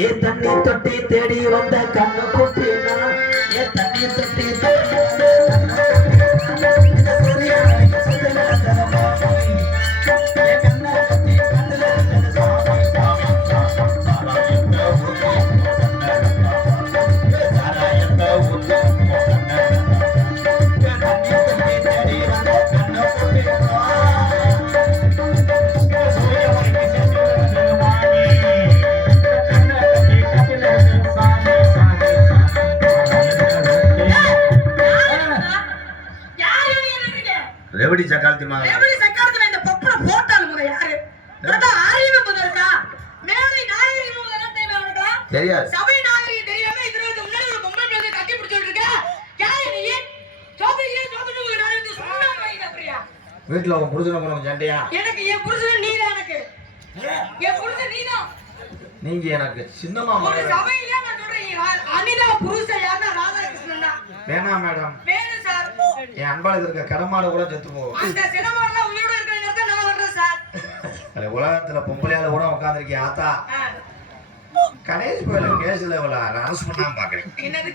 ஏ தண்ணி தொட்டி தேடி வந்த கண்ணு குட்டினா ஏ தண்ணி தொட்டி தேடி ரெவடி சக்காலத்தி மாதிரி ரெவடி சக்காலத்துல இந்த பப்பர போட்டால முத யாரு அத ஆரியமே முத இருக்கா மேலை நாயகி முத என்ன தெரியுமா உனக்கு தெரியாது சபை நாயகி தெரியாம இதுக்கு முன்னாடி ஒரு பொம்பளை பிள்ளை கட்டி பிடிச்சிட்டு இருக்க யாரு நீ சோதரியே சோதரி நாயகி சொன்னா வைடா பிரியா வீட்ல உன் புருஷன போன சண்டையா எனக்கு என் புருஷன் நீதான் எனக்கு என் புருஷன் நீதான் நீங்க எனக்கு சின்ன மாமா ஒரு சபையில நான் சொல்றேன் அனிதா புருஷன் யாரா ராதாகிருஷ்ணன் தான் வேணாம் மேடம் வேணும் சார் என் அன்பாளுக்கு இருக்க கடமாடு கூட செத்து போகும் அந்த சினிமால உயிரோட இருக்கறத நான் வர்றேன் சார் உலகத்துல பொம்பளையால கூட உட்கார்ந்திருக்கேன் ஆத்தா கணேஷ் போயில கேஸ்ல அரசு பண்ணாம பாக்குறேன் என்னது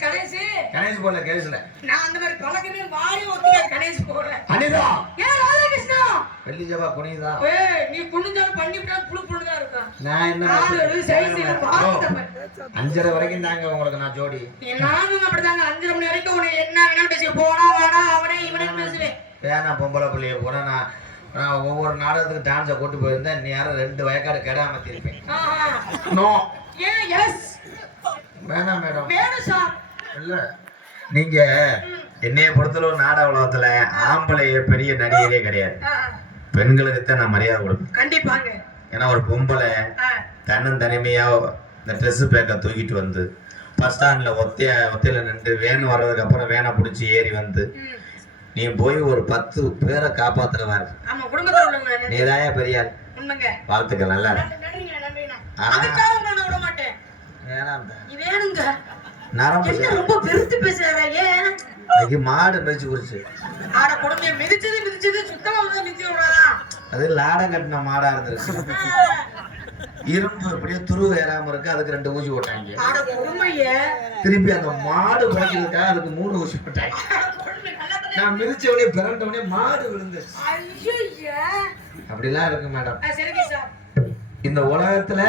கணேஷ் போயில கேஸ்ல நான் அந்த மாதிரி பழக்கமே வாரி ஒத்தியா கணேஷ் போறேன் அனிதா ஏ ராதாகிருஷ்ணா வெள்ளி ஜபா குனிதா ஏய் நீ குனிஞ்சாலும் பண்ணிட்டா புளு புளுதா இருக்கா நான் என்ன ஆளு சைஸ்ல பாத்தமே 5:30 வரைக்கும் தாங்க உங்களுக்கு நான் ஜோடி நானும் அப்படிதாங்க 5:30 மணி வரைக்கும் உன்னை என்ன வேணாலும் பேசி போடா வாடா அவனே இவனே பேசுவேன் வேணா பொம்பளை புள்ளைய போனா நான் ஒவ்வொரு நாடகத்துக்கு டான்ஸை கூட்டு போயிருந்தேன் நீ யாரும் 2 வயக்காடு கெடாம திருப்பேன் நோ ஏ எஸ் வேணாம் மேடம் வேணும் சார் இல்ல நீங்க என்னைய பொறுத்தளவு நாடக உலகத்துல ஆம்பளைய பெரிய நடிகரே கிடையாது பெண்களுக்கு தான் நான் மரியாதை கொடுப்பேன் கண்டிப்பாங்க ஏன்னா ஒரு பொம்பளை தன்னந்தனிமையா இந்த ட்ரெஸ் பேக்கை தூக்கிட்டு வந்து பஸ் ஸ்டாண்ட்ல ஒத்தையில நின்று வேன் வர்றதுக்கு அப்புறம் வேனை பிடிச்சி ஏறி வந்து நீ போய் ஒரு 10 பேரை காப்பாத்துறவா இருக்கு ஆமா குடும்பத்துல உள்ளவங்க நீதாயா பெரியாள் உண்மைங்க வாழ்த்துக்கள் நல்லா அதுக்காக நான் விட மாட்டேன் வேணுங்க என்ன ரொம்ப பெருத்து பேசுறாரா ஏன் இன்னைக்கு மாடு மிதிச்சு குடிச்சு ஆட கொடுமைய மிதிச்சது சுத்தமா மிதிச்சு விடாதா அது லாடம் கட்டின மாடா இருந்திருக்கு இரும்பு அப்படியே துருவ ஏறாம இருக்கு அதுக்கு 2 ஊசி போட்டாங்க ஆட கொடுமைய திருப்பி அந்த மாடு பிடிக்கிறதுக்காக அதுக்கு 3 ஊசி போட்டாங்க நான் மிதிச்சவனே பிறண்டவனே மாடு விழுந்து அப்படிலாம் இருக்கு மேடம் சரிங்க சார் இந்த உலகத்துல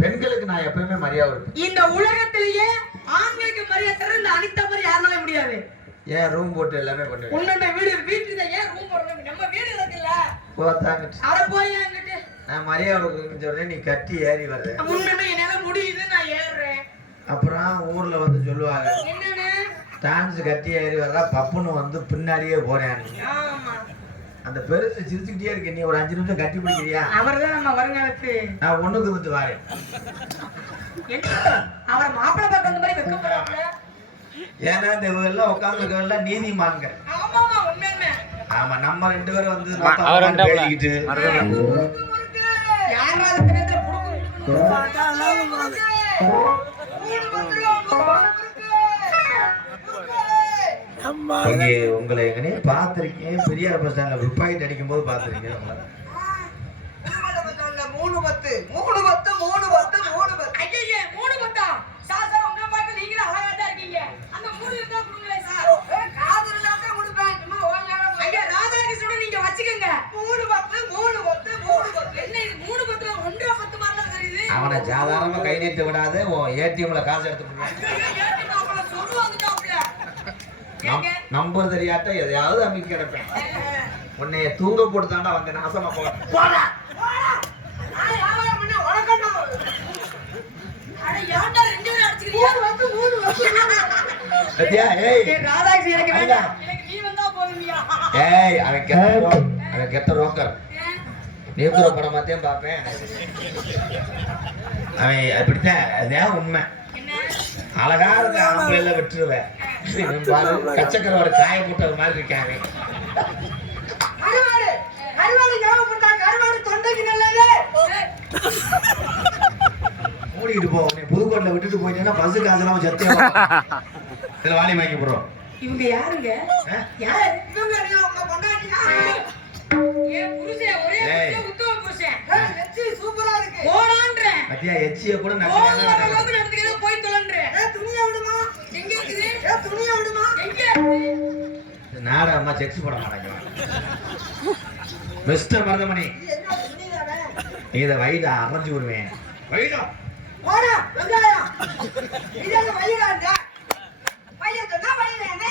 பெண்களுக்கு நான் எப்பவுமே மரியாதை கொடுப்பேன் இந்த உலகத்திலேயே ஆண்களுக்கு மரியாதை தர இந்த அனிதா மாதிரி யாரால முடியாது ஏன் ரூம் போட்டு எல்லாமே பண்ணுவேன் உன்னோட வீட்டுல ஏன் ரூம் போடணும் நம்ம வீடு இருக்குல்ல போத்தாங்க அட போய் அங்கிட்டு நான் மரியாதை கொடுக்குறேன்னு சொல்றேன் நீ கட்டி ஏறி வர்ற உன்னோட என்னால முடியுது நான் ஏறுறேன் அப்புறம் ஊர்ல வந்து சொல்லுவாங்க என்னன்னு டான்ஸ் கட்டி ஏறி வர்றா பப்புன்னு வந்து பின்னாடியே போறேன் ஆமா அந்த பெருசு சிரிச்சுக்கிட்டே இருக்கு நீ ஒரு 5 நிமிஷம் கட்டி பிடிக்கிறியா அவர்தான் நம்ம வருங்காலத்து நான் ஒண்ணுக்கு விட்டு வரேன் அவர் மாப்பிள்ளை பார்க்க அந்த மாதிரி வெக்கப்படுறாங்க ஏன்னா இந்த எல்லாம் உட்கார்ந்து நீதிமான்கள் ஆமா உண்மையுமே ஆமா நம்ம 2 பேரும் வந்து பேசிக்கிட்டு யாராவது தினத்துல உங்களை எங்கனே பாத்திருக்கேன் பெரியார் பஸ் ஸ்டாண்ட்ல ருப்பாயிட்டு அடிக்கும் போது பாத்திருக்கேன் 3 ஐயே 3 பத்தா சார் உங்க பாக்க நீங்க அழகா தான் இருக்கீங்க அந்த 3 இருந்தா கொடுங்களே சார் காது இருந்தா கொடுப்பேன் சும்மா ஓடலாம் ஐயா ராதாகிருஷ்ணன் நீங்க வச்சுக்கங்க 3 பத்து என்ன இது 3 பத்து 1 பத்து மாதிரி தான் தெரியுது அவனை சாதாரணமா கை நீட்டு விடாத ஏடிஎம்ல காசு எடுத்து நம்பர் தெரியாட்ட எதையாவது அமைக்க கிடப்பேன் உன்னைய தூங்க போட்டு தாண்டா வந்த நாசமா போட அவன் கெட்ட ரோக்கர் நீக்குற படம் மாத்தையும் பார்ப்பேன் அவன் அப்படித்தான் உண்மை அழகா இருக்க ஆம்பளைல விட்டுருவேன் கச்சக்கரோட காய போட்டது மாதிரி இருக்காங்க கூட்டிகிட்டு போ. நீ புதுக்கோட்டையில விட்டுட்டு போயிட்டேன்னா பஸ் காசெல்லாம் செத்தே இதுல வாலி வாங்கி போறோம். இவங்க யாருங்க? யார் இவங்க? உங்க பொண்டாட்டியா? ஏன் புருஷன் ஒரே புருஷன் உத்தம புருஷன். எச்சி சூப்பரா இருக்கு. போடான்றேன். அத்தியா எச்சிய கூட நடந்துக்கிற போய் தொலன்றேன். துணிய விடுமா? எங்க இருக்குது? துணிய விடுமா? எங்க இருக்குது? நாடா அம்மா செக்ஸ் போட மாட்டாங்க. மிஸ்டர் மருதமணி இத வைடா அரைஞ்சு விடுவேன். வைடா போடா வெங்காயம். இதெல்லாம் வைடாடா. வையதா வையனே.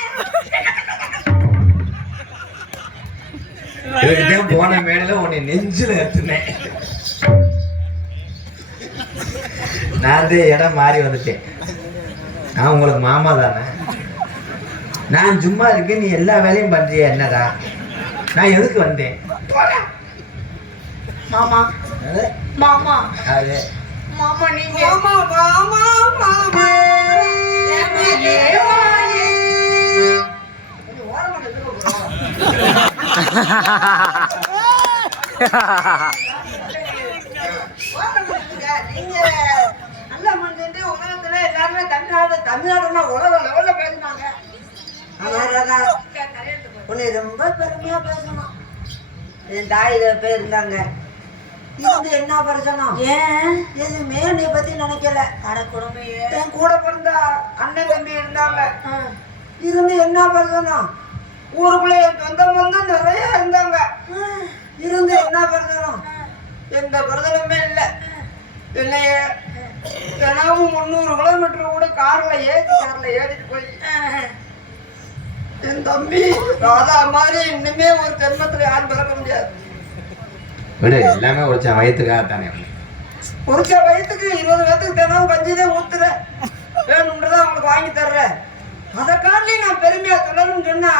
இதுக்கிட்டே போன மேடையில உன்னை நெஞ்சில ஏத்துனேன். நான் இடம் மாறி வந்துட்டேன். நான் உங்களுக்கு மாமா தானே. நான் சும்மா இருக்கேன், நீ எல்லா வேலையும் பண்றிய என்னடா? நான் எதுக்கு வந்தேன்? மாமா மாமா அது மாமா நீங்க மாமா மாமா மாமா நீங்க நல்ல மனுஷன். உலகத்துல எல்லாருமே தமிழ்நாடுன்னா உலக லெவல்ல பேசினாங்க. உன்னை ரொம்ப பெருமையா பேசணும். என் தாயில பேர் இருந்தாங்க. இது என்ன பிரச்சனம்? ஏன் எதுவுமே நீ பத்தி நினைக்கல. அட குடும்பம் என் கூட பிறந்த அண்ணன் தம்பி இருந்தாங்க. இருந்து என்ன பிரச்சனம்? ஊருக்குள்ள என் சொந்தம் நிறைய இருந்தாங்க. இருந்து என்ன பிரச்சனம்? எந்த பிரச்சனமே இல்லை. இல்லைய தினமும் 300 கிலோமீட்டர் கூட கார்ல ஏறிட்டு போய் என் தம்பி ராதா மாதிரி இன்னுமே ஒரு ஜென்மத்துல யாரும் பிறக்க முடியாது. விடு, எல்லாமே உரைச்ச வயத்துக்காக தானே. உரைச்ச வயத்துக்கு 20 பேத்துக்கு தினமும் கஞ்சிதான் ஊத்துற. வேணும்ன்றதான் அவங்களுக்கு வாங்கி தர்றேன். அதை காட்டிலையும் நான் பெருமையா சொல்லணும்னு சொன்னா,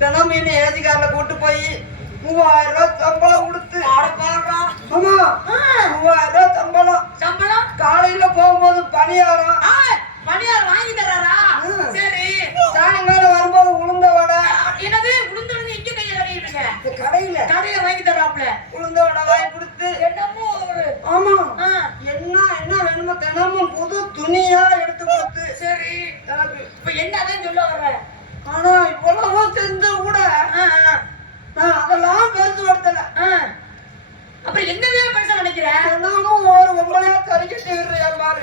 தினமும் என்ன ஏசி கார்ல கூட்டு போய் 3000 ரூபாய் சம்பளம் கொடுத்து. ஆமா 3000 ரூபாய் சம்பளம். காலையில போகும்போது பணியாரம் வாங்கி தர்றாரா? சரி. சாயங்காலம் வரும்போது உளுந்த வடை. என்னது உளுந்த வடை? எங்க கையில கடையில வாங்கி தர்றாப்ல. உளுந்த வடை வாங்கி கொடுத்து என்னமோ ஆமா என்ன வேணுமோ தினமும் புது துணியா எடுத்து கொடுத்து. சரி எனக்கு இப்ப என்னதான் சொல்ல வர்ற? ஆனா இவ்வளவோ செஞ்சு கூட நான் அதெல்லாம் பெருசு படுத்தல. அப்புறம் என்னவே பெருசா நினைக்கிறேன்? தினமும் ஒரு ஒம்பளையா கறிக்கிட்டு விடுறேன் பாரு.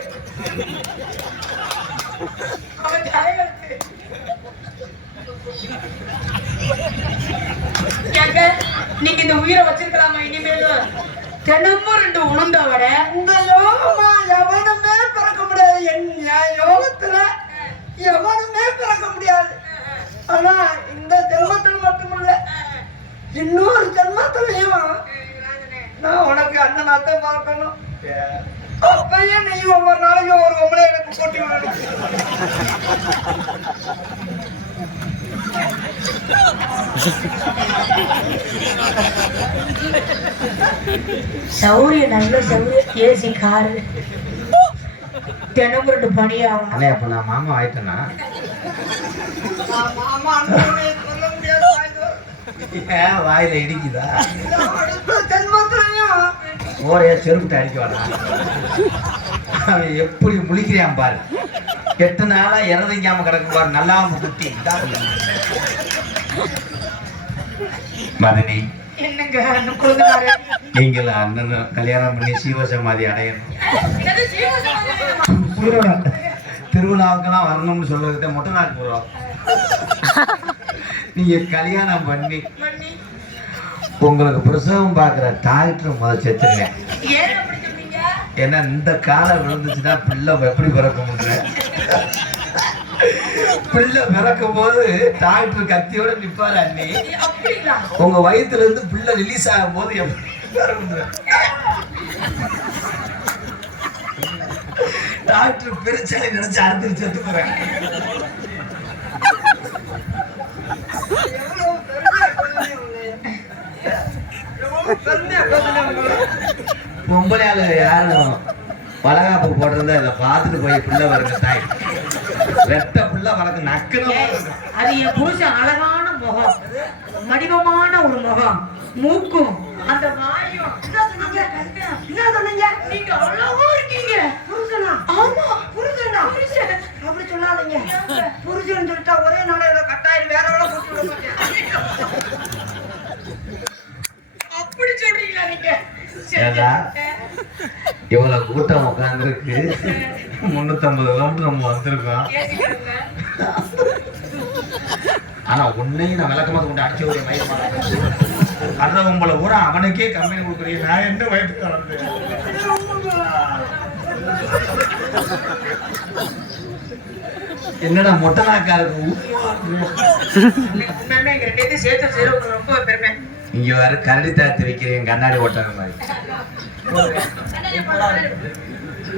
நீங்க இந்த உயிரை வச்சிருக்கலாமா? இனிமேலும் தினமும் 2 உளுந்த வடை. இந்த யோகமா எவனுமே பிறக்க முடியாது. என் யோகத்துல எவனுமே பிறக்க முடியாது. ஆனா இந்த ஜென்மத்தில் மட்டுமல்ல, இன்னொரு ஜென்மத்திலையும் நான் உனக்கு அண்ணனாத்தான் பார்க்கணும். அப்பயே நீ ஒவ்வொரு நாளைக்கும் ஒரு ஒம்பளை எனக்கு போட்டி விடணும். சௌரியம் நல்ல சௌரியம். ஏசி காரு தினமும் 2 பணியாகும். அண்ணே அப்ப நான் மாமா ஆயிட்டேனா? வாயில இடிக்குதா? ஓரைய செருப்புட்டு அடிக்க வேணாம். அவன் எப்படி முழிக்கிறான் பாரு. 8 நாளா இறதிங்காம கிடக்கும் பாரு. நல்லா குத்தி மதனி, என்னங்க நீங்கள் அண்ணன் கல்யாணம் பண்ணி சீவசமாதி அடையணும். திருவிழாவுக்கெல்லாம் வரணும்னு சொல்றத மொட்டை நாக்கு போறோம். நீங்க கல்யாணம் பண்ணி உங்களுக்கு பிரசவம் பார்க்குற டாக்டர் முதல் செத்துங்க. ஏன்னா இந்த காலம் விழுந்துச்சுன்னா பிள்ளை எப்படி பிறக்க முடியும்? பிள்ளை பிறக்கும் போது டாக்டர் கத்தியோட நிப்பாரு. அண்ணி உங்க வயிற்றுல இருந்து பிள்ளை ரிலீஸ் ஆகும் போது எப்படி டாக்டர் பெருச்சாலை நினைச்சு அறுத்து செத்து போறேன். பொம்பளையாளு யாரும் வளகாப்பு போட்டிருந்தா இதை பார்த்துட்டு போய் பிள்ளை வளர்க்க தாய் ரெட்ட பிள்ளை வளர்க்க நக்கணும். அது என் புருஷன் அழகான முகம், வடிவமான ஒரு முகம், மூக்கும் அந்த வாயும். என்ன சொன்னீங்க? நீங்க அழகா இருக்கீங்க. ஆமா புரிஞ்சா அப்படி சொல்லாதீங்க. புரிஞ்சுன்னு சொல்லிட்டா ஒரே நாளையில கட்டாயம் வேற எவ்வளவு போட்டு விட மாட்டேன். அப்படி சொல்றீங்களா நீங்க? இவ்வளவு கூட்டம் உட்காந்துருக்கு, 350 கிலோமீட்டர் நம்ம வந்திருக்கோம். ஆனா உன்னையும் நான் விளக்கமாக கொண்டு அடிச்சு ஒரு மயமா அதான் உங்களை கூட அவனுக்கே கம்பெனி கொடுக்குறீங்க. நான் என்ன வயது கலந்து என்னடா மொட்டை நாக்காருக்கு சேர்த்து ரொம்ப பெருமை. இங்க வேற கரடி தாத்து வைக்கிறீங்க கண்ணாடி ஓட்டாங்க மாதிரி.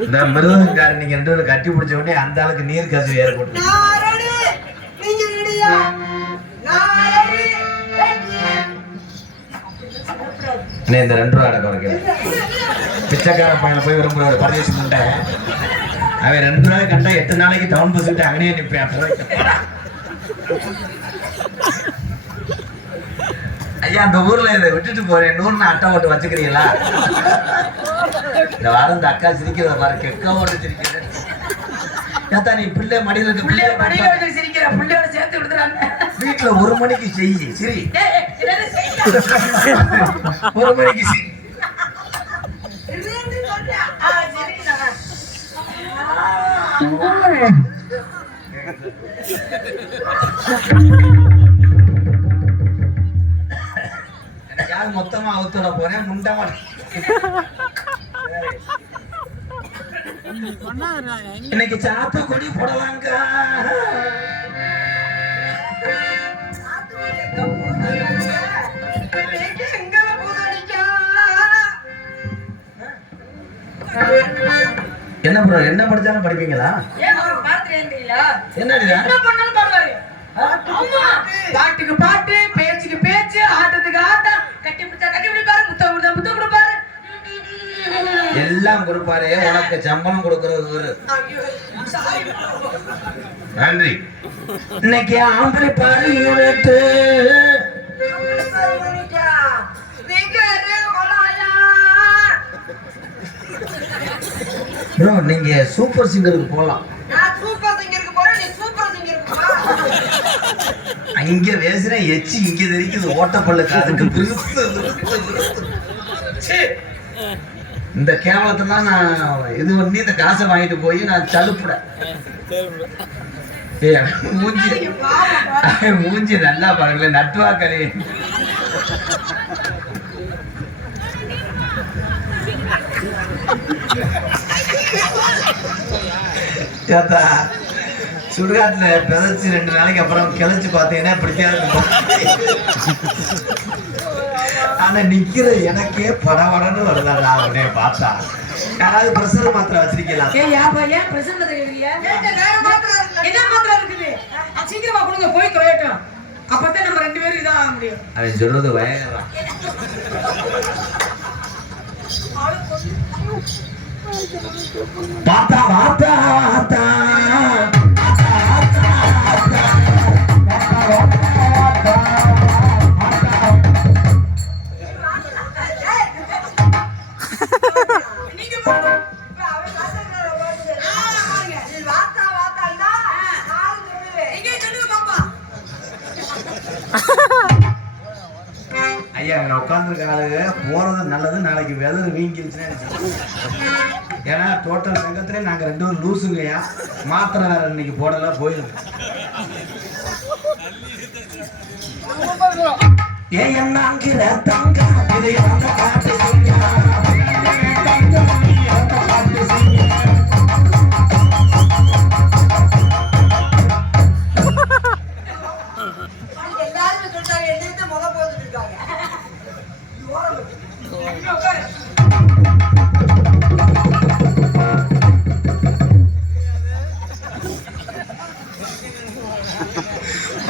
இந்த மிருதங்காரன் நீங்க 2 பேரும் கட்டி பிடிச்ச உடனே அந்த ஆளுக்கு நீர் கசு ஏற்பட்டு இந்த 2 ரூபா அடக்கம் இருக்கு. பிச்சைக்கார பையனை போய் விரும்புற ஒரு பரதேசி முண்டை அவன் 2 ரூபாய் கண்டா 8 நாளைக்கு டவுன் பஸ் விட்டு அங்கேயே நிற்பேன். ஐயா அந்த ஊர்ல இதை விட்டுட்டு போறேன் 100 அட்டை ஓட்டு வச்சுக்கிறீங்களா? இந்த வாரம் இந்த அக்கா சிரிக்கிறத பாரு, கெக்கா ஓட்டு சிரிக்கிறது. ஏத்தா நீ பிள்ளை மடியில இருக்க பிள்ளை சிரிக்கிற பிள்ளையோட சேர்த்து விடுறாங்க. வீட்டுல 1 மணிக்கு செய்யி சரி, 1 மணிக்கு சரி. யார் மொத்தமா அவுத்தோட போறேன் முண்டமா இன்னைக்கு சாத்த கொடி போடலாங்க. என்ன ப்ரோ என்ன படிச்சாலும் படிப்பீங்களா? என்னடியா பாட்டுக்கு பாட்டு, பேச்சுக்கு பேச்சு, ஆட்டத்துக்கு ஆட்டம், கட்டி பிடிச்சா கட்டி பிடிப்பாரு, முத்தம் கொடுத்தா முத்தம் கொடுப்பாரு, எல்லாம் கொடுப்பாரு. உனக்கு சம்பளம் கொடுக்கறது நன்றி. இன்னைக்கு ஆம்பளை பாரு யூனிட்டு ப்ரோ நீங்க சூப்பர் சிங்கருக்கு போலாம். அங்க பேசுற எச்சி இங்க தெரிக்குது ஓட்டப்பல்லுக்கு அதுக்கு இந்த கேவலத்துல நான் இது பண்ணி இந்த காசை வாங்கிட்டு போய் நான் சலுப்புட மூஞ்சி நல்லா பாருங்களே நட்டுவாக்கலே. சுடுகாட்டுல பிதைச்சு 2 நாளைக்கு அப்புறம் கிளச்சு பார்த்தீங்கன்னா பிடிக்காது. ஆனா நிக்கிற எனக்கே படபடன்னு வருதாடா அவனே பார்த்தா. யாராவது பிரஷர் மாத்திரை வச்சிருக்கலாம்? சீக்கிரமா கொடுங்க போய் தொலையட்டும். அப்பதான் நம்ம 2 பேரும் இதாக முடியும். அவன் சொல்றது வயலாம். பார்த்தா பார்த்தா பார்த்தா ஐயா உட்காந்துருக்காளுங்க போறது நல்லது. நாளைக்கு வெதர் வீங்கிருச்சுன்னா ஏன்னா டோட்டல் சங்கத்திலே நாங்க 2 பேரும் லூசுங்கய்யா. மாத்திரை வேற இன்னைக்கு போடல போயிருக்கு. ஏன் என்னங்கிற தங்க இதை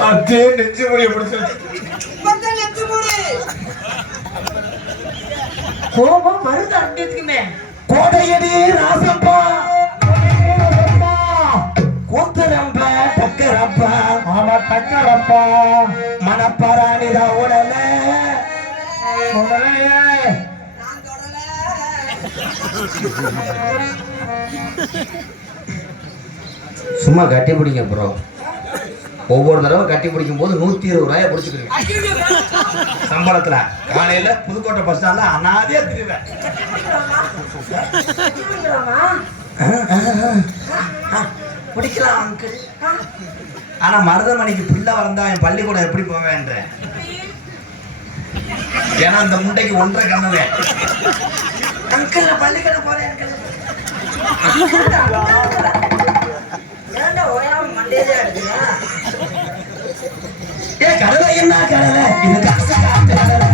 அதே நெஞ்சு முடிய கோபம் வருது அடிச்சுக்குமே. கோடையடி ராசப்பா கூத்துரம்ப டக்கரப்பா ஆமா டக்கரப்பா மனப்பராணிதா உடனே சும்மா கட்டி பிடிங்க ப்ரோ. ஒவ்வொரு தடவை கட்டி பிடிக்கும் போது 120 ரூபாயை பிடிச்சிக்கிறீங்க சம்பளத்துல. காலையில புதுக்கோட்டை பஸ் ஸ்டாண்ட்ல அனாதையா திருவேன். பிடிக்கலாம் அங்கிள். ஆனா மருதமணிக்கு பிள்ளை வளர்ந்தா என் பள்ளிக்கூடம் எப்படி போவேன்ற. ஏன்னா அந்த முட்டைக்கு 1.5 கண்ணுவேன். அங்கிள் நான் பள்ளிக்கூடம் போறேன் அங்கிள். ஏன்டா ஓயாம மண்டையிலே அடிக்கிறியா? ஏ கடலை என்ன கடலை? இது காசு காட்டு கடலை.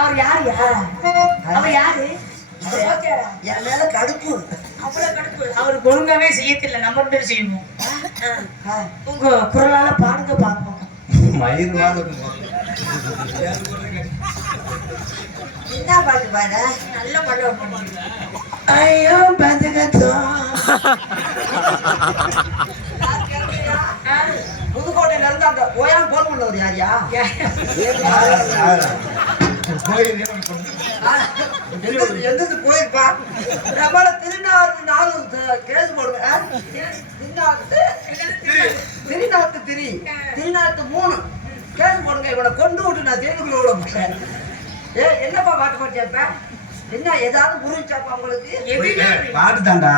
அவர் யாரு? அவர் யாரு? என் மேல கடுப்பு. அவ்வளவு கடுப்பு. அவருக்கு ஒழுங்காவே செய்யத்தில்லை. நம்ம ரெண்டு பேரும் செய்யணும். உங்க குரலால பாடுங்க பார்ப்போம். மயிர் மாதிரி என்ன பாட்டு பாட? நல்ல பாட்டு. ஐயோ பாத்துக்கோ. புதுக்கோட்டையில இருந்து அந்த ஓயாம போன் பண்ணவர் யாரியா? எந்த போயிருப்பா? பிரபல திருநாவுக்கு 4 கேஸ் போடுவேன். திருநாவுக்கு திருநாவுக்கு 3 கேஸ் போடுங்க. இவனை கொண்டு விட்டு நான் தேர்வுக்குள்ள விட மாட்டேன். என்னப்பா பாட்டு பாட்டியாப்ப? என்ன ஏதாவது புரிஞ்சாப்பா உங்களுக்கு? பாட்டு தான்டா.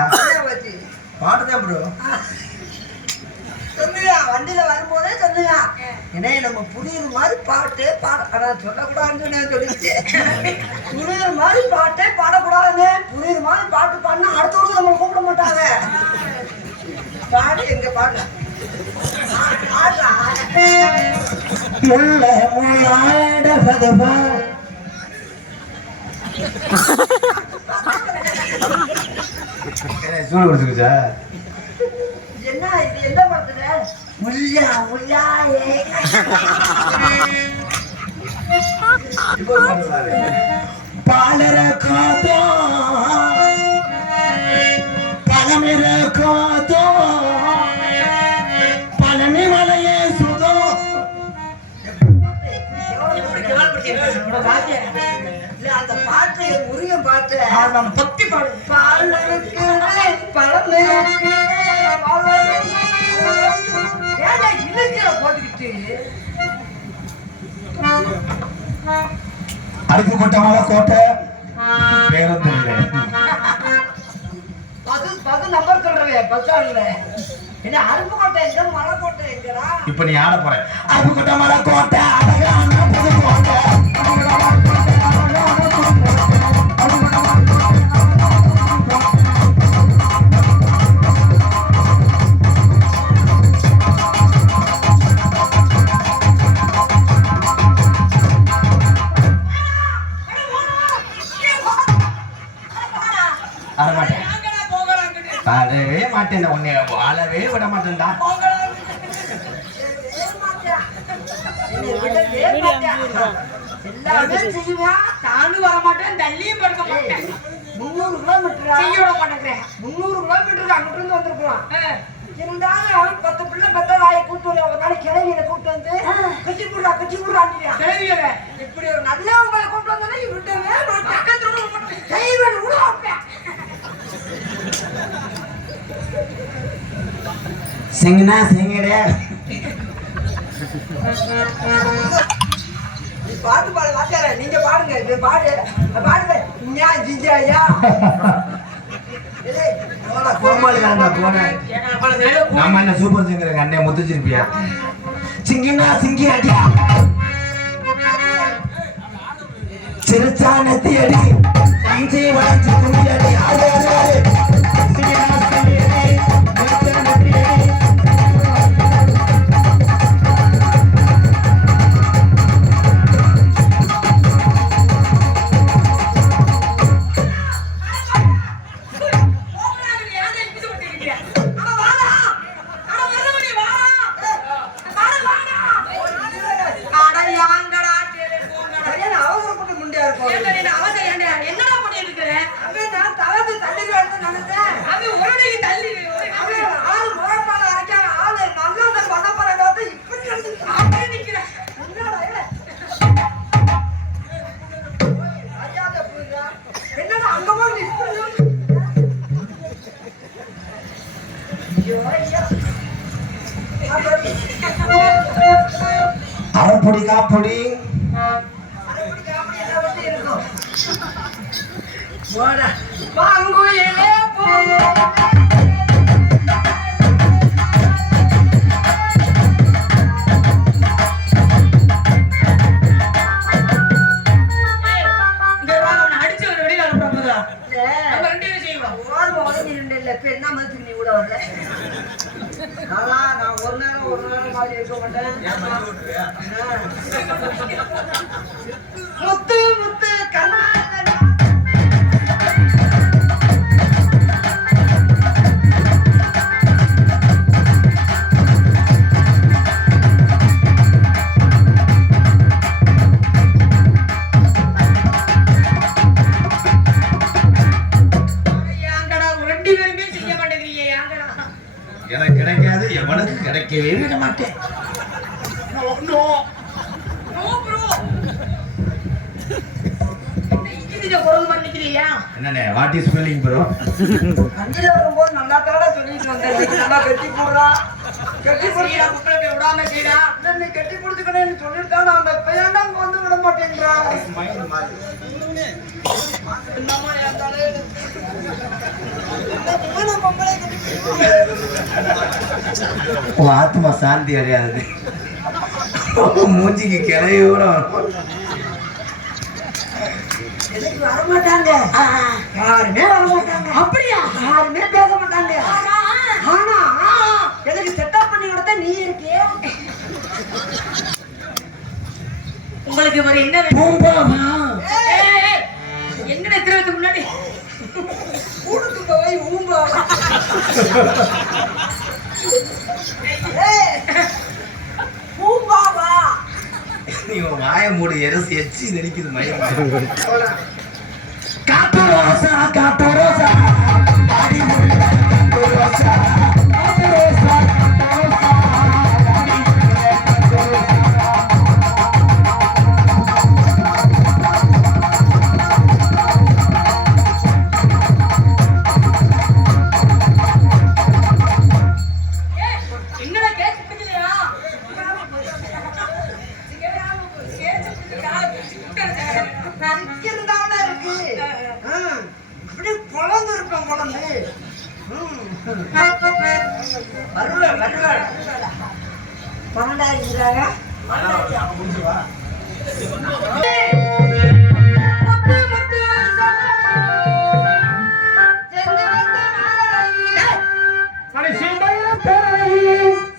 பாட்டு தான் ப்ரோ. சொல்லுங்க, வண்டியில வரும்போதே சொல்லுங்க. ஏன்னா நம்ம புரியுற மாதிரி பாட்டே சொல்லக்கூடாதுன்னு நான் சொல்லிட்டேன். புரியுற மாதிரி பாட்டே பாடக்கூடாதுன்னு. புரியுற மாதிரி பாட்டு பாடினா அடுத்தவங்க நம்ம கூப்பிட மாட்டாங்க. பாடு எங்க பாடு முள்ள முள்ளாட பதபா. சூடு கொடுத்துருச்சா? என்ன இது? என்ன படத்துல? முல்லா முல்லாயே. பாலர காதோ பழமிர காதோ பழனி மலையே சுதோ. அந்த பாட்டு முருகன் பாட்டு. பக்தி பாடு. பாலருக்கு பழம் போட்டுக்கிட்டு அருப்பு கோட்டை மலை கோட்டை பேருந்து இல்லை. பது நம்பர் சொல்றவே பஸ்டாண்ட்ல. என்ன அருப்பு கோட்டை எங்க மலை கோட்டை எங்கடா? இப்ப நீ ஆட போற. அருப்பு கோட்டை மலை கோட்டை அழகான புதுக்கோட்டை. வாழவே மாட்டேன். உன்னை வாழவே விட மாட்டேன்டா. எல்லாமே செய்வேன். நானும் வர மாட்டேன். தள்ளியும் படுக்க மாட்டேன். 300 கிலோமீட்டர் செய்ய விட மாட்டேங்கிறேன். 300 கிலோமீட்டருக்கு அங்கிட்டு இருந்து வந்திருக்கலாம். இருந்தாலும் 10 பிள்ளை பெத்த வாயை கூப்பிட்டு ஒரு நாளைக்கு கிளவியில கூப்பிட்டு வந்து கட்டி போடுறாண்டியா கிளவியில இப்படி ஒரு நல்லவங்களை கூப்பிட்டு வந்தா விட்டவே செய்வன் கூட வைப்பேன். சிங்கனா சிங்கடே. பாட்டு பாடு வாத்தியார. நீங்க பாடுங்க. பாடு பாடுங்க. ஜிஜாயா நம்ம என்ன சூப்பர் சிங்கர் அண்ணே முத்துச்சிருப்பியா? சிங்கினா சிங்கி அடியா சிறுச்சா நெத்தி அடி சஞ்சி வளர்ச்சி கும்பி அடி ஆடு ஆடு ஆடு. அரைப்பொடி காப்பொடி பங்குயிலே போ முத்து முத்து கண்ணா எனக்கு கிடைக்காது எவனுக்கு கிடைக்கவே விட மாட்டேன் என்னண்ணே வாட் இஸ் ஸ்பெல்லிங் ப்ரோ கண்டில வரும்போது நல்லா தாடா சொல்லிட்டு வந்தேன் நல்லா கட்டி போடுறா கட்டி போடுறா மக்களை விடாம செய்டா நீ கட்டி கொடுத்துக்கணும்னு சொல்லிட்டு தான் அந்த பையன்டா வந்து விட மாட்டேங்கிறா என்னமா ஏத்தாலே உன் ஆத்மா சாந்தி அடையாது மூஞ்சிக்கு கிளையோட எனக்கு வர மாட்டாங்க யாருமே வர மாட்டாங்க அப்படியா யாருமே பேச மாட்டாங்க ஆனா எனக்கு செட்டப் பண்ணி கொடுத்தா நீ இருக்கியே உங்களுக்கு ஒரு என்ன எங்கட திருவத்துக்கு முன்னாடி ஊருக்கு போய் ஊம்பா ஊம்பாவா நீ வாய மூடு எரசி எச்சி நெரிக்குது மயம் காட்டு ரோசா காட்டு ரோசா பாடி முள்ள காட்டு ரோசா காட்டு ரோசா காட்டு ரோசா பாடி முள்ள காட்டு ரோசா என்னடா கேட்க பிடிக்கலையா இருந்தாவனா இருக்கு இப்படி குழந்தை இருப்பேன் குழந்தை வருவ வருவ 12,000 இருக்கிறாங்க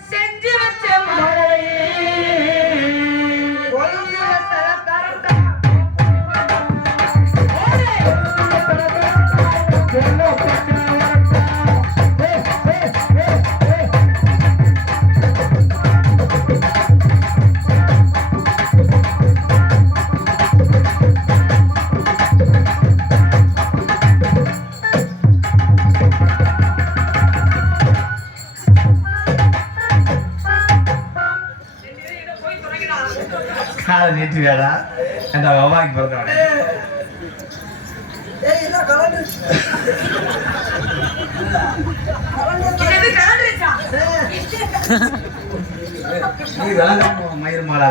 செஞ்சு வச்ச காலை நீட்டு வேடா அந்த வவாக்கு பிறந்தவனே நீ விளங்காம மயிர் மாலா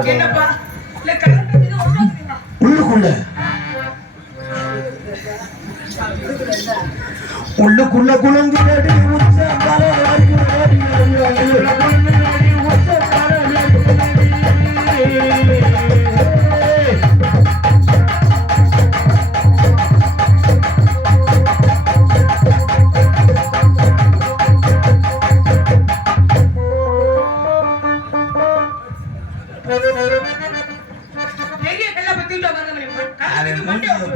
உள்ளுக்குள்ள உள்ளுக்குள்ள குழந்தை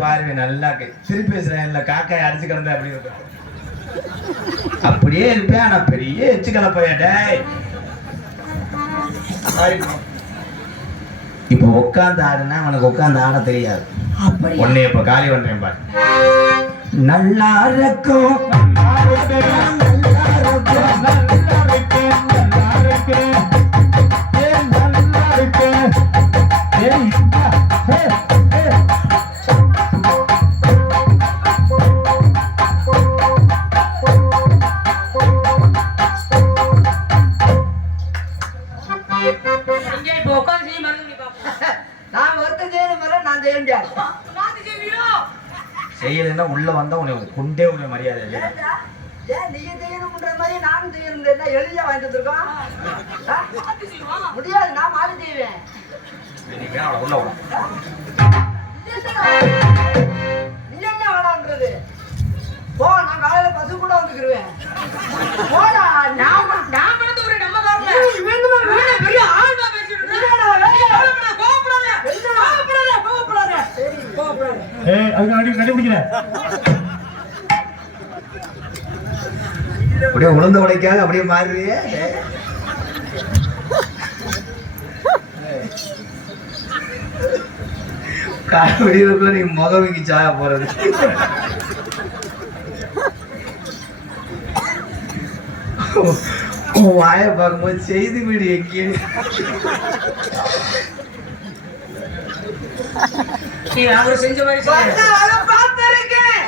பார்வை நல்லா திருப்பி பேசுறேன் இல்ல காக்காய் அடிச்சு கிடந்தா அப்படி இருக்கும் அப்படியே இருப்பேன் ஆனா பெரிய எச்சு கலப்பையா இப்ப உட்காந்து ஆடுனா அவனுக்கு உட்காந்து ஆட தெரியாது உன்னை இப்ப காலி பண்றேன் பாரு நல்லா இருக்கும் இப்போ உட்காந்து செய்ய மறந்து வந்தா உன்னை கொண்டே உன்னை மரியாதை இல்லையா? ஏன் நீங்க செய்யணும்ன்ற மாதிரி நானும் செய்யணும் எழுதியா வாங்கிட்டு வந்திருக்கோம். முடியாது, நான் மாறி செய்வேன். நீ வேணா அவளை உள்ள விட. நீ என்ன வேணான்றது? போ, நான் காலையில பசு கூட வந்துக்கிருவேன். போடா, நான் பண்ணது ஒரு நம்ம காரணம் பெரிய ஆழ்வா பேசிட்டு அப்படியே உளுந்த உடைக்காக அப்படியே மாறுறியே. காய் வெடிவுக்குள்ள நீ முகம் வீங்கி சாய போறது. வாய பார்க்கும்போது செய்தி வீடு எங்கே அவர் செஞ்ச மாதிரி பார்த்திருக்கேன்.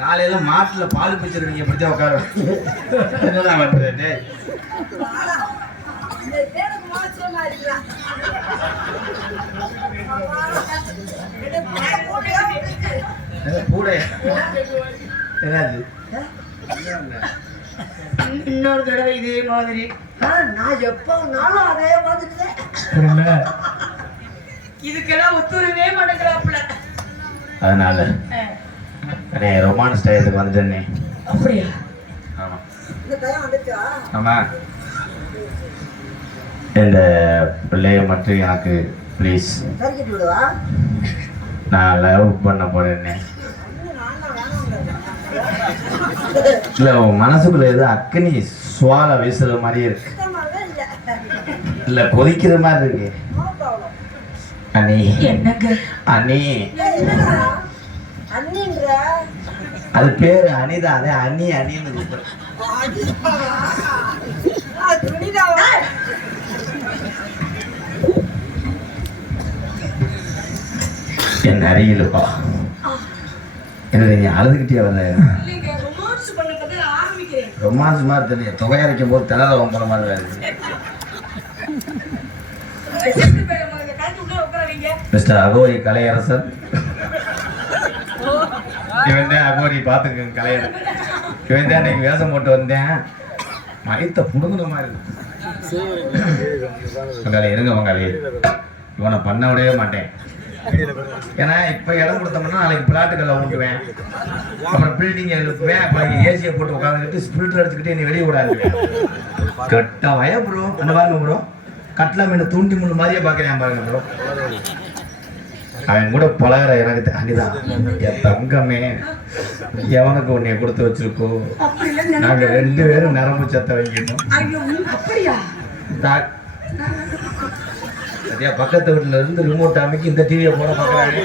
காலையில மாட்டுல பால் பிடிச்சிருவீங்க இப்படித்தான் உட்கார. என்னதான் பண்றது? பூடை என்னது? இன்னொரு தடவை இதே மாதிரி நான் எப்பனாலும் அதே மாதிரி இதுக்கெல்லாம் ஒத்துறவே மாட்டேங்கிறாப்புல. அதனால ரொமான்ஸ் டயத்துக்கு வந்துட்டேனே. அப்படியா? ஆமா இந்த டைம் வந்துச்சா? ஆமா. இந்த பிள்ளைய மட்டும் எனக்கு ப்ளீஸ். சரிக்கிட்டு விடுவா. நான் லவ் பண்ண போறேன்னே. இல்ல உன் மனசுக்குள்ள ஏதோ அக்னி சுவால வீசுற மாதிரியே இருக்கு. இல்ல கொதிக்கிற மாதிரி இருக்கு. அண்ணி என்னங்க அண்ணி அண்ணின்ற அது பேரு அனிதா. அதே அண்ணி அண்ணின்னு கூப்பிடுறேன். என் அருகிலுப்பா. என்ன நீங்க அழுதுகிட்டே வர? ரொமான்ஸ் பண்ண ஆரம்பிக்கிறேன். ரொமான்ஸ் மாதிரி தெரியல. தொகை அரைக்கும் போது திணற வம்புற மாதிரி இருக்கு. மிஸ்டர் அகோரி கலையரசன். இவன் தான் அகோரி பார்த்துக்கங்க கலையரசன். இவன் தான் இன்னைக்கு வேஷம் போட்டு வந்தேன். மயத்தை புடுங்குற மாதிரி இருக்கு. உங்காலே இருங்க உங்காலே. இவனை பண்ண விடவே மாட்டேன். ஏன்னா இப்ப இடம் கொடுத்தோம்னா நாளைக்கு பிளாட்டுக்களை ஊட்டுவேன். அப்புறம் பில்டிங் எழுப்புவேன். அப்புறம் ஏசியை போட்டு உட்காந்துக்கிட்டு ஸ்பிரிட் அடிச்சுக்கிட்டு நீ வெளியே விடாது. கெட்ட வய ப்ரோ. அந்த பாருங்க ப்ரோ, கட்லா மீன் தூண்டி முள் மாதிரியே பார்க்கிறேன் பாருங்க ப்ரோ. அவன் கூட பழகிற எனக்கு அனிதான் என் தங்கமே. எவனுக்கு உன்னைய கொடுத்து வச்சிருக்கோ? நாங்க 2 பேரும் நரம்பு சத்த வைக்கணும். சரியா? பக்கத்து வீட்டுல இருந்து ரிமோட் அமைக்கி இந்த டிவியை போட பார்க்கறாங்க.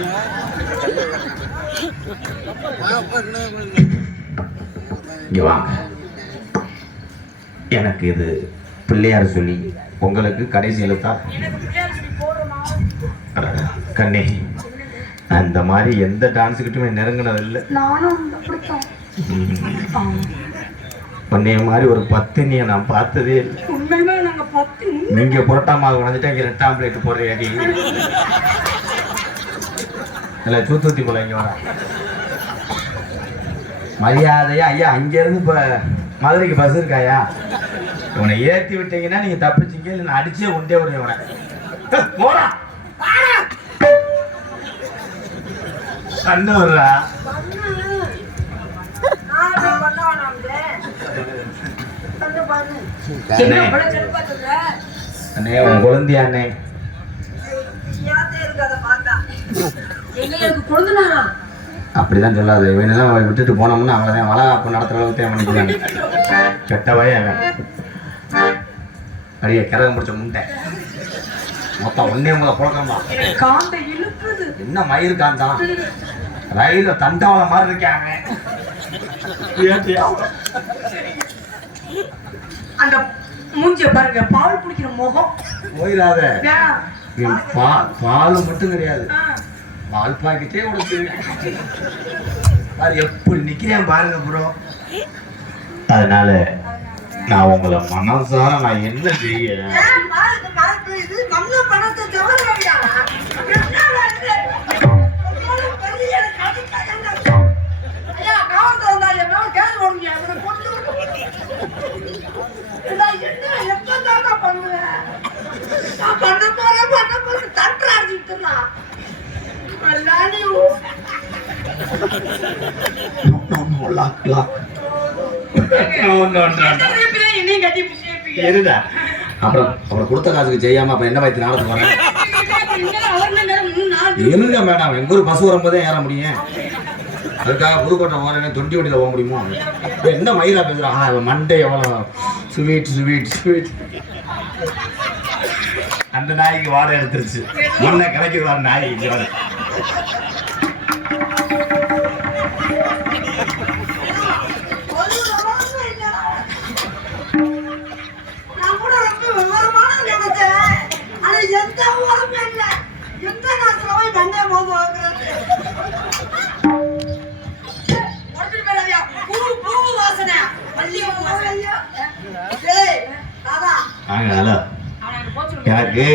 இங்க வாங்க. எனக்கு இது பிள்ளையார் சொல்லி உங்களுக்கு கடைசி எழுத்தா கண்ணே. அந்த மாதிரி எந்த டான்ஸுக்கிட்டுமே நெருங்கினது இல்லை. உன்னைய மாதிரி ஒரு பத்தினியை நான் பார்த்ததே இல்லை. நீங்க புரட்டா மாவு உடஞ்சிட்டா இங்க 2ஆம் பிளேட் போடுறீடி. இல்ல சூத்தூத்தி போல இங்க வர மரியாதையா. ஐயா அங்க இருந்து இப்ப மதுரைக்கு பஸ் இருக்காயா? இவனை ஏற்றி விட்டீங்கன்னா நீங்க தப்பிச்சிங்க. இல்லை நான் அடிச்சே உண்டே விடுவேன் இவனை. போடா கண்ணு வர்றா. அண்ணே உன் குழந்தையா அண்ணே? அப்படிதான் சொல்லாது. வேணும்னா விட்டுட்டு போனோம்னா அவங்களதான் வளகாப்பு நடத்துற அளவுக்கு பண்ணிக்கிறாங்க. கெட்ட வய அடிய கிறகம் முடிச்ச முண்டை மொத்தம் ஒன்னே முதல் புழக்கமா காந்த இழுக்குது. என்ன மயிர் காந்தான் ரயில தண்டவாளம் மாதிரி இருக்காங்க. அந்த மூஞ்சிய பாருங்க, பால் குடிக்கிற முகம். போயிடாத. ஏன்? பால் மட்டும் கிடையாது, ஆ. பால் பாக்கிட்டே உனக்கு அது எப்படி நிக்கிறேன் பாருங்க ப்ரோ. அதனால நான் உங்களை மனசார நான் என்ன செய்ய இது நம்ம பணத்தை தவறாவியா? ஐயா, காவல்துறை வந்தா என் மேல கேஸ் போடுங்க. அவனை கொண்டு நான் என்ன எப்பதான் பண்ணுவேன்? நான் பண்ண போறேன் தட்டு அடிச்சுட்டுலாம் என்னையும் கட்டி பிடிச்சி இருடா. அப்புறம் கொடுத்த காசுக்கு செய்யாம அப்ப என்ன பயத்து நாடத்து போறேன். இருங்க மேடம், எங்க ஊர் பஸ் வரும்போதே ஏற முடியும். அதுக்காக புதுக்கோட்டை போறேன் தொண்டி வண்டியில போக முடியுமோ? என்ன மயிலா பேசுறான் மண்டே எவ்வளோ ஸ்வீட். அந்த நாய்க்கு வாடை எடுத்துருச்சு. முன்ன கிடைக்கிற வர நாய் இங்க வர. நான் கூட ரொம்ப விவரமான நினைச்சேன். ஆனா எந்த விவரமே இல்லை. எந்த நேரத்துல போய் வெங்காயம் போது வாங்குறது? பூ வாசனை ஹலோ, எனக்கு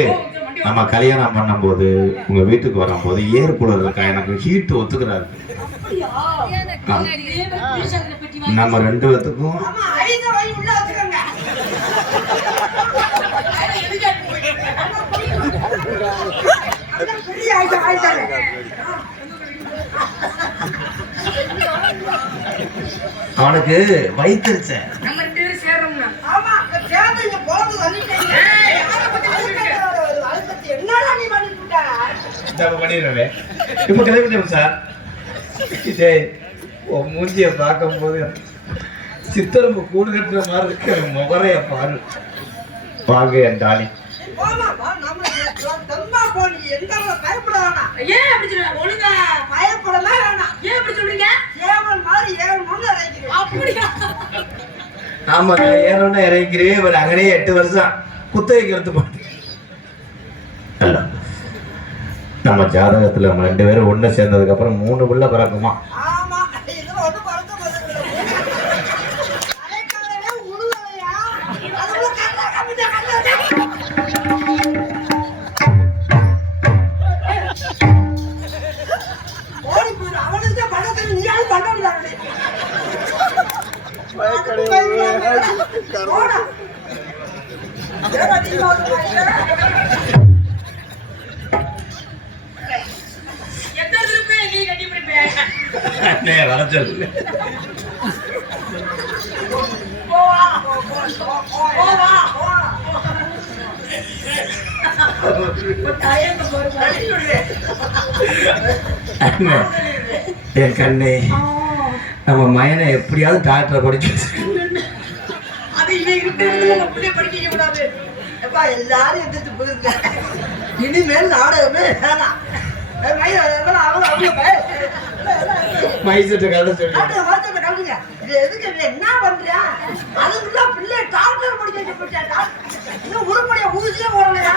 நம்ம கல்யாணம் பண்ணும்போது உங்க வீட்டுக்கு வரும்போது ஏர் கூலர் இருக்கா, எனக்கு ஹீட் ஒத்துக்கிறாரு. நம்ம 2 பேத்துக்கும் அவனுக்கு வயிற்றுச்ச. நம்ம 2 பேரும் சேர்றோம்னா ஆமா சேர்ந்து இங்க போறது வந்துட்டீங்க. என்னடா நீ பண்ணிட்டு பண்ணிடுறேன். இப்ப கிளம்பிட்டோம் சார். உன் மூஞ்சிய பார்க்கும் போது சித்தரம்பு கூடு கட்டுற மாதிரி இருக்கு. முகரைய பாரு. வாங்க என் டாலி. பயப்பட வேணாம். ஏன் அப்படி சொல்றீங்க? ஒழுங்கா பயப்படவே வேணாம். ஏன் அப்படி சொல்றீங்க? ஏவல் மாதிரி ஏவணும்னு நினைக்கிறேன். அப்படியா? ஆமா, ஏறோன்னு இறங்கிறே ஒரு அங்கனே 8 வருஷம் குத்தகைக்கு எடுத்து போட்டு. நம்ம ஜாதகத்துல நம்ம 2 பேரும் ஒண்ணு சேர்ந்ததுக்கு அப்புறம் 3 பிள்ளை பிறக்குமா? ஆமா, இதுல ஒண்ணு பறக்க மாட்டேங்குது. அரைக்காரவே உருளையா? அதுல கண்ணா கம்மிட்டா ஓடி போயிடு. அவனுக்கு பணத்துக்கு நீயாலும் பண்ண முடியாது. போடா. ஏடா நீ எத்தனை திருப்பி நீ கட்டி பிடிப்ப? வர சொல்லு. போவா. என் கண்ணே, நம்ம மயனை எப்படியாவது டாக்டரை படிக்க. அது இவன் இருக்கிறது நம்ம பிள்ளை படிக்க கூடாது. அப்பா எல்லாரும் எதிர்த்து போயிருங்க. இனிமேல் நாடகமே வேணாம். மைசூர் கதை சொல்லி எதுக்கு என்ன பண்றியா? அதுக்குள்ள பிள்ளை டாக்டர் படிக்க போயிட்டா. இன்னும் உருப்படியா ஊசியே போடலையா?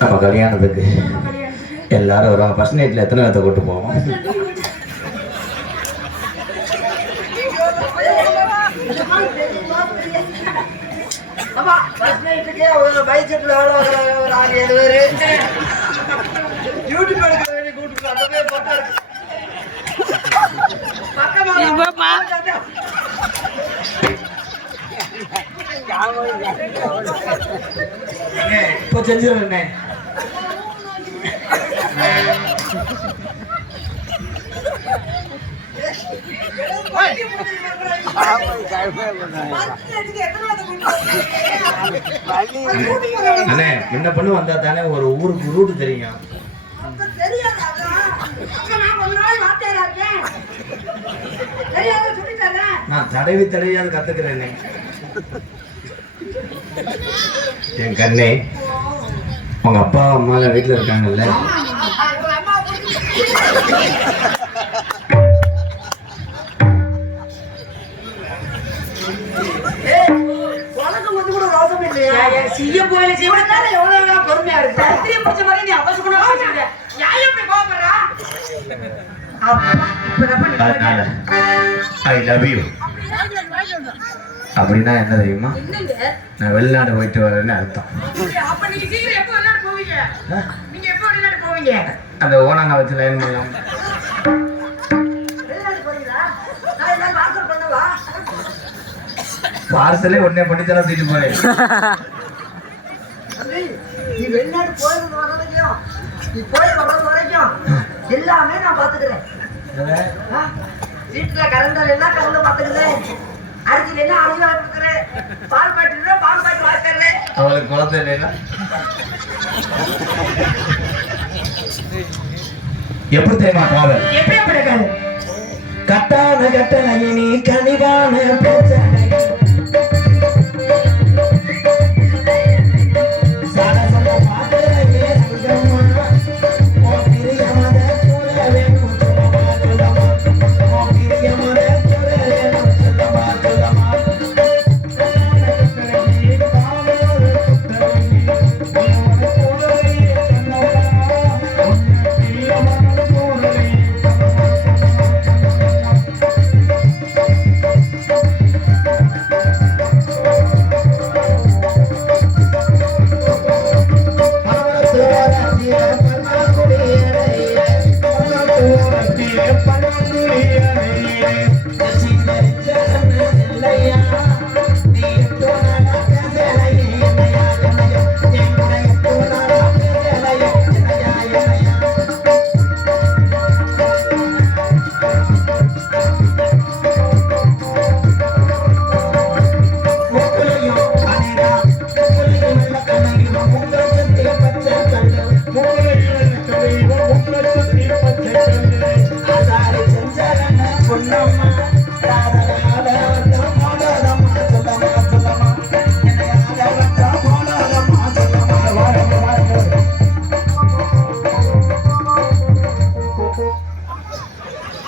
நம்ம கல்யாணத்துக்கு எல்லாரும் வருவாங்க. ஃபர்ஸ்ட் நைட்ல எத்தனை பேர்த்த கூட்டு போவோம்? ஆமா, ஃபர்ஸ்ட் நைட்டுக்கே ஒரு பைசெட்ல வேலை பார்க்குறாங்க ஒரு 6-7 பேரு. யூடியூப் எடுக்க வேண்டிய கூட்டு அந்த பேர் போட்டா இருக்கு. இப்போ செஞ்சிருந்தேன். எத்தனை அண்ணே என்ன பண்ணு வந்தா தானே ஒரு ஊருக்கு ரூட்டு தெரியும். அப்ப தெரியாதா? அப்ப நான் கொஞ்ச நாள் வார்த்தையா இருக்கேன். தெரியாத சொல்லி தரேன். நான் தடவியாவது கத்துக்கிறேனே. என் கண்ணே, உங்க அப்பா அம்மா வீட்டுல இருக்காங்கல்ல? உனக்கு வந்து கூட ரோசம் இல்லையா? செய்ய போயில செய்வதால எவ்வளவு பொறுமையா இருக்கு. பத்திரியை முடிச்ச மாதிரி நீ அவசரமா பேசுற. யாரும் இப்படி கோபப்படுறா? அதனால ஐ லவ் யூ அப்படின்னா என்ன தெரியுமா? என்னங்க? நான் வெளிநாடு போயிட்டு வரேன்னு அர்த்தம். அப்ப நீங்க சீக்கிரம் எப்ப வெளிநாடு போவீங்க? நீங்க எப்ப வெளிநாடு போவீங்க? அந்த ஓனாங்க வச்சு லைன் பண்ணலாம். வெளிநாடு போறீங்களா? நான் எல்லாம் பார்சல் பண்ணவா? பார்சலே உடனே பண்ணித்தர தூக்கிட்டு போறேன். தம்பி, நீ வெளிநாடு போயிட்டு வர வரைக்கும், நீ போய் வர வரைக்கும் எல்லாமே நான் பாத்துக்கிறேன். வீட்டுல கலந்தால் எல்லாம் கலந்து பாத்துக்கிறேன். அரிசியில என்ன அரிசி வாங்கி கொடுக்குறேன். பால் பாய்ட்டு பால் பாய்ட்டு வாய்க்கிறேன். அவளுக்கு குழந்தை இல்லைன்னா எப்படி தெரியுமா காதல்? எப்படி எப்படி இருக்காது? கட்டான கட்டளை நீ கனிவான பேச்சனை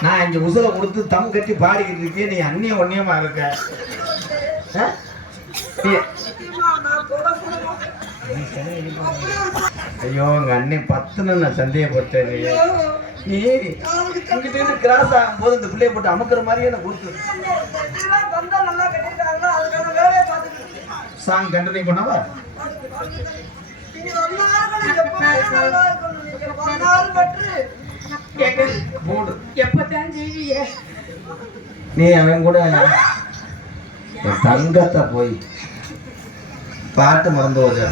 நான் இங்க உசுரை கொடுத்து தம் கட்டி பாடிக்கிட்டு இருக்கேன். நீ அந்நிய ஒன்னியமா இருக்க. ஐயோ உங்க அண்ணன் 10 நான் சந்தேகப்பட்டேன். நீ இங்கிட்ட இருந்து கிராஸ் ஆகும் போது இந்த பிள்ளைய போட்டு அமுக்குற மாதிரியே நான் கொடுத்து சாங் கண்டினியூ பண்ணவா? மூடு எப்பதான் செய்வீங்க? நீ அவன் கூட என் தங்கத்தை போய் பாட்டு மறந்து போது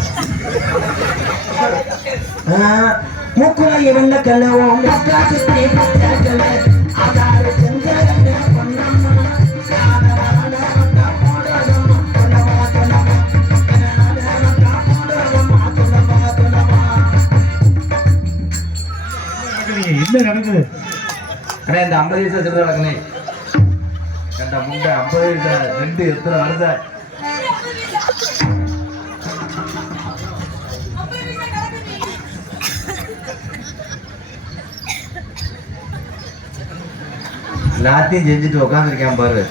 மூக்குல இவங்க கலவும் என்ன நடக்குது? அண்ணா இந்த 50 வயசு வச்சுட்டு நடக்குனே கண்ட முண்டை 50 வயசு 2 எத்தனை வருஷ எல்லாத்தையும் செஞ்சுட்டு உட்காந்துருக்கேன் பாரு.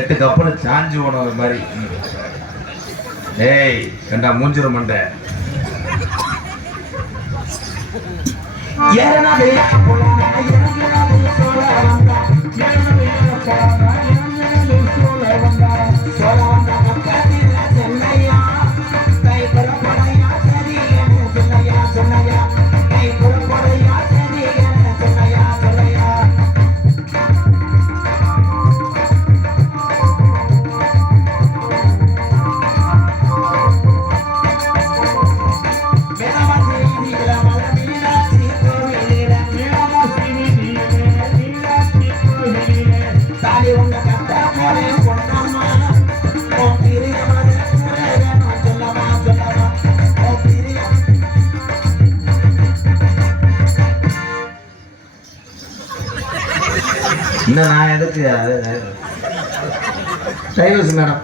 8 கப்பல் சாஞ்சு போன ஒரு மாதிரி. ஏய் கண்டா மூஞ்சிர மண்டை தாலி இன்னும் நான் எதுக்கு டைவர்ஸ் மேடம்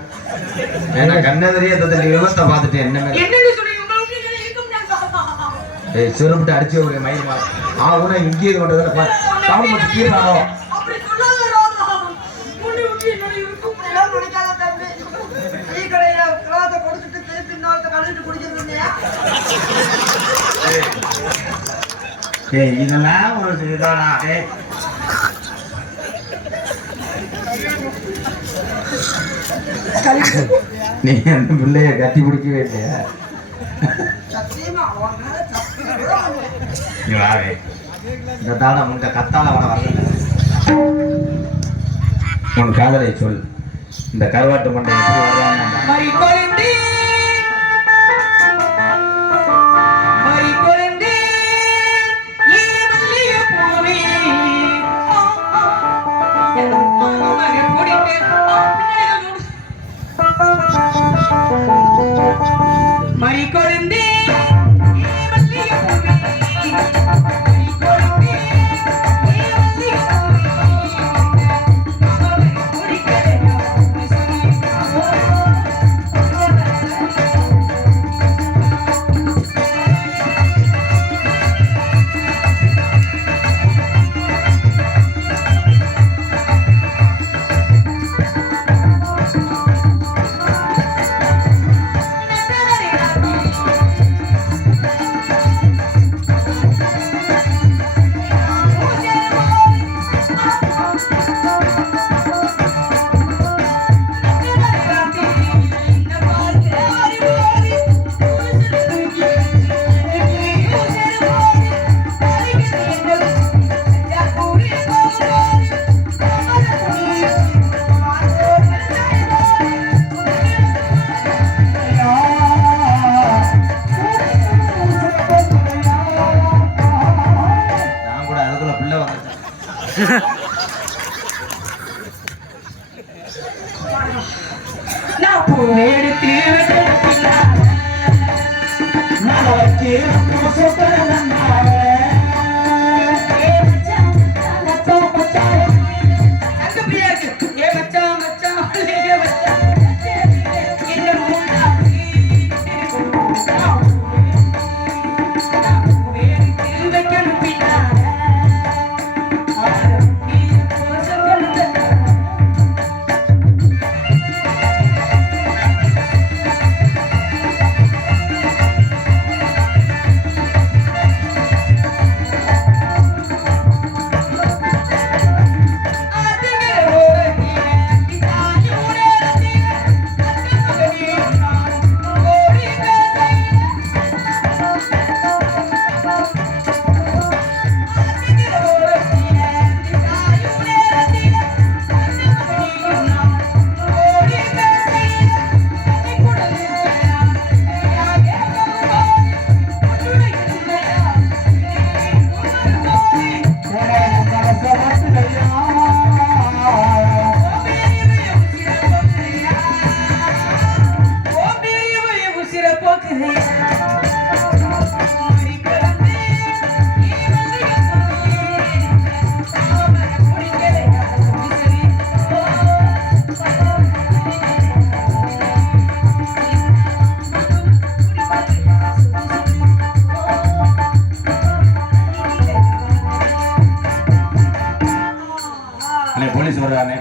என்ன கண்ணெதிரியே விபத்தை பார்த்துட்டேன் என்ன மேடம் என்னன்னு சொல்றீங்க உங்களை விட்டு என்னால இருக்க முடியாது ஏய் சிறுபிட்டு அடிச்சு ஒரு மயில் மாறு ஆகுனா இங்கே கொண்டதில்ல சாமி மட்டும் கீழானோ அப்படி சொல்லாத ராதா உன்னை விட்டு என்னால இருக்க முடியாது நினைக்காத தம்பி டீ கடையில கிளாத்தை கொடுத்துட்டு திருப்பி இன்னொருத்த கழுவிட்டு குடிக்கிறது இல்லையா ஏய் இதெல்லாம் ஒரு இதுதானா ஏய் நீ அந்த பிள்ளைய கட்டி பிடிக்கவே இல்லையா சத்தியமா அவன் மேல தப்பு நீ வாவே இந்த தாடா உங்க கத்தால வரல உன் காதலை சொல் இந்த கருவாட்டு மண்டை எப்படி வர்றாங்க மறிக்கொழுந்தே மறிக்கொழுந்தே ஏவல்லிய பூவே மகன் குடிக்க மறிக்கொழுந்தே ஏவல்லிய பூவே மறிக்கொழுந்தே ஏவல்லிய பூவே நான் கூட அதுக்குள்ள பிள்ளை வந்துட்டேன் நான் பூவை எடுத்து அங்க பிரியா இருக்கு ஏ மச்சான் மச்சான் ஏ மச்சான் என்ன மூண்டாச்சு பூவை எடுத்து வைக்கணும் பின்னால போலீஸ் வர்றானே